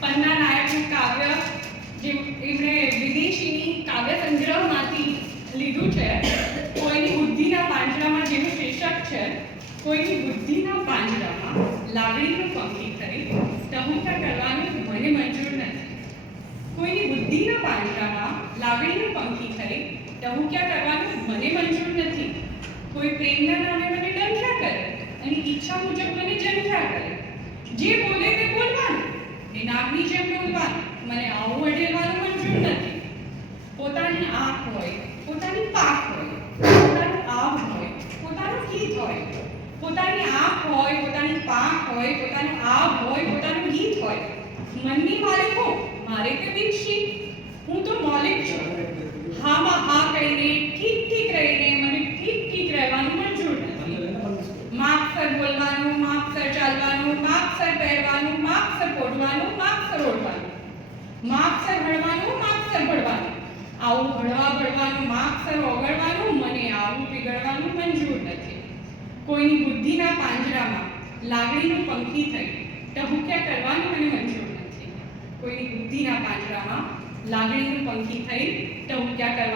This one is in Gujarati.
પન્ના નાયકનું કાવ્ય જે એમણે વિદેશીની કાવ્ય સંગ્રહમાંથી લીધું છે, કોઈની બુદ્ધિના પાંજરામાં જેનું શીર્ષક છે, કોઈની બુદ્ધિના પાંજરામાં લાગણીનું પંખી કરી ટહુકા કરવાનું મને મંજૂર નથી. કોઈની બુદ્ધિના પાંજરામાં લાગણીનું પંખી થઈ ટહુક્યા કરવાનું મને મંજૂર નથી. કોઈ પ્રેમના નામે મને ડંખ્યા કરે અને ઈચ્છા મુજબ મને જંખ્યા કરે. જે બોલે તે બોલવાનું એ નાગની જેમ બોલવાનું મને આવું અડેલવાનું મંજૂર નથી પોતાની આંખ હોય, પોતાની પાક હોય, પોતાનું આવ હોય, પોતાનું ગીત હોય. પોતાની આંખ હોય, પોતાની પાક હોય, પોતાનું આવ હોય, પોતાનું ગીત હોય. મનની માલિક હું, મારે તે દીક્ષી હું તો મોલિક છું. હામાં હા કહીને, ઠીક ઠીક રહીને મને ઠીક ઠીક રહેવાનું મંજૂર નથી. માપસર બોલવાનું માપસર ચાલવાનું માપસર પહેરવાનું માપસર પોઢવાનું માપસર ઓઢવાનું. માપસર ભણવાનું ભળવાનું આવું હળવા ભળવાનું માપસર ઓગળવાનું, મને આવું પીગળવાનું મંજૂર નથી. કોઈની બુદ્ધિના પાંજરામાં લાગણીનું પંખી થઈ ટહુક્યા કરવાનું મને મંજૂર નથી. કોઈની બુદ્ધિના પાંજરામાં લાગણીનું પંખી થઈ ટહુક્યા કરવાનું